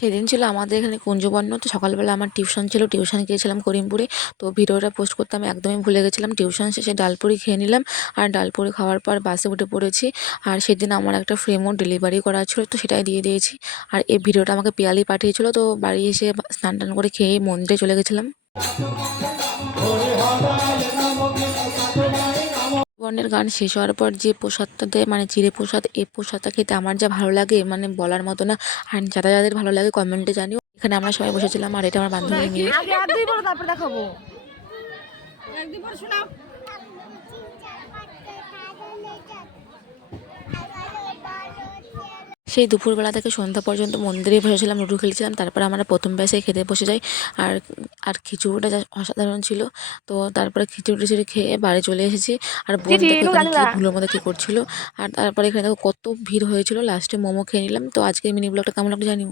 সেদিন ছিল আমাদের এখানে কুঞ্জবর্ণ। তো সকালবেলা আমার টিউশন ছিল, টিউশন গিয়েছিলাম করিমপুরে। তো ভিডিওটা পোস্ট করতে আমি একদমই ভুলে গেছিলাম। টিউশন শেষে ডালপুরি খেয়ে নিলাম, আর ডালপুরি খাওয়ার পর বাসে উঠে পড়েছি। আর সেদিন আমার একটা ফ্রেমও ডেলিভারি করা ছিল, তো সেটাই দিয়ে দিয়েছি। আর এই ভিডিওটা আমাকে পিয়ালি পাঠিয়েছিল, তো বাড়ি এসে স্নান টান করে খেয়ে মন্দিরে চলে গেছিলাম। বর্ণের গান শেষ হওয়ার পর যে প্রসাদটা দেয়, মানে চিড়ে প্রসাদ, এই প্রসাদটা খেতে আমার যা ভালো লাগে মানে বলার মতো না। আর যাদের যাদের ভালো লাগে কমেন্টে জানিও। এখানে আমরা সবাই বসেছিলাম, আর এটা আমার বান্ধবীর মেয়ে। সেই দুপুরবেলা থেকে সন্ধ্যা পর্যন্ত মন্দিরে বসেছিলাম, লুডো খেলছিলাম। তারপরে আমরা প্রথম ব্যাচে খেতে বসে যাই। আর আর খিচুড়িটা যা অসাধারণ ছিল। তো তারপরে খিচুড়ি টিচুড়ি খেয়ে বাড়ি চলে এসেছি। আর বোন দেখো এখানে কী ধুলোর মধ্যে কী করছিল। আর তারপরে এখানে দেখো কত ভিড় হয়েছিল, লাস্টে মোমো খেয়ে নিলাম। তো আজকে মিনি ব্লগটা কেমন লাগলো জানিও।